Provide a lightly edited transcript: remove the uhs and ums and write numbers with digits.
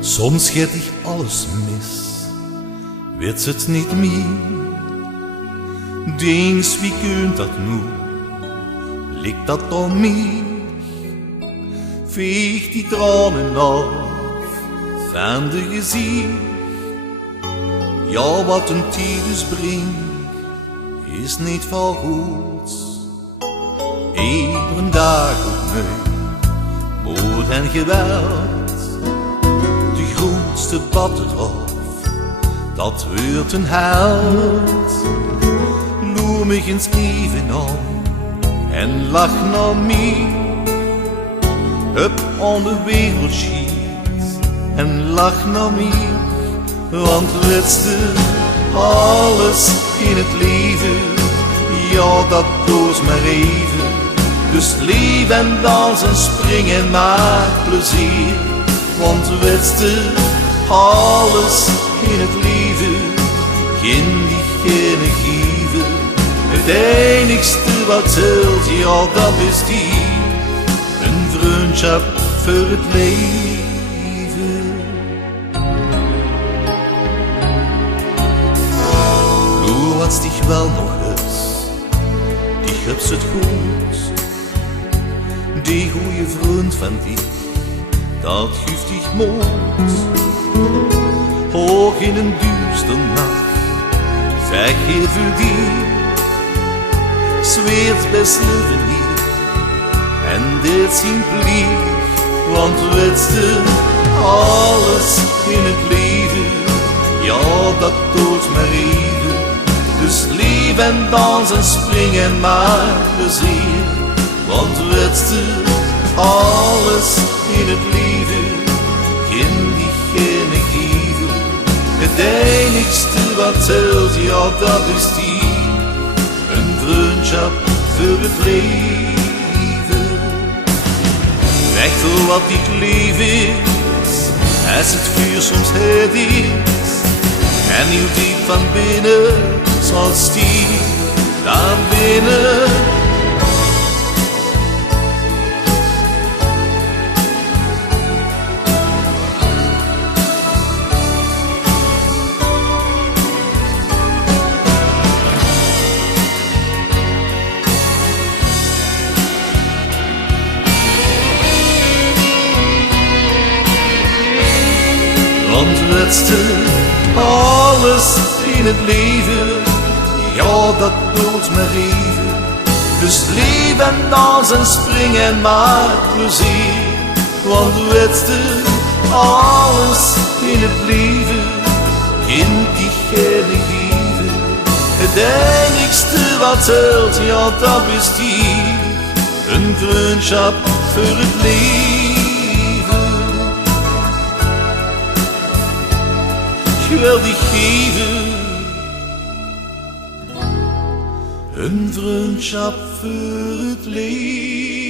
Soms gaat dich alles mis, wird's het niet meer. Denkst, wie kunt dat nu? Liegt dat aan mij? Veeg die tranen af van de gezicht. Ja, wat een tijdens brengt, is niet van goed. Iedere dag opnieuw, moord en geweld. De grootste bad eraf, dat wordt een held. Loer me eens even aan en lach naar mij. Up aan de wereld schiet en lach naar mij. Want wetste alles in het leven, ja dat doet maar even. Dus leef en dans en spring en maak plezier. Want wetste alles in het leven, geen die geen geven. Het enigste wat telt, ja dat is die, een vriendschap voor het leven. Hoe wat dich wel nog eens, die hebt het goed. Die goeie vriend van dich, dat geeft dich moed. Hoog in een duister nacht, zeg je voor die, zweert best leven hier, en dit zien plicht. Want wetste alles in het leven, ja dat doet maar even. Dus leef en dans en spring en maak plezier. Want wetste alles in het leven, geen die geen geven. Het enigste wat telt, ja dat is die, een vriendschap voor het leven. Weg voor wat ik lief is, als het vuur soms het is. En heel diep van binnen, zoals die daar binnen. Want wetste alles in het leven, ja dat doet maar even. Dus leef en dans en spring en maak plezier. Want wetste alles in het leven, geen die geen geven. Het enigste wat telt, ja dat is die, een vriendschap voor het leven. Ik wil die geven, een vriendschap voor het leven.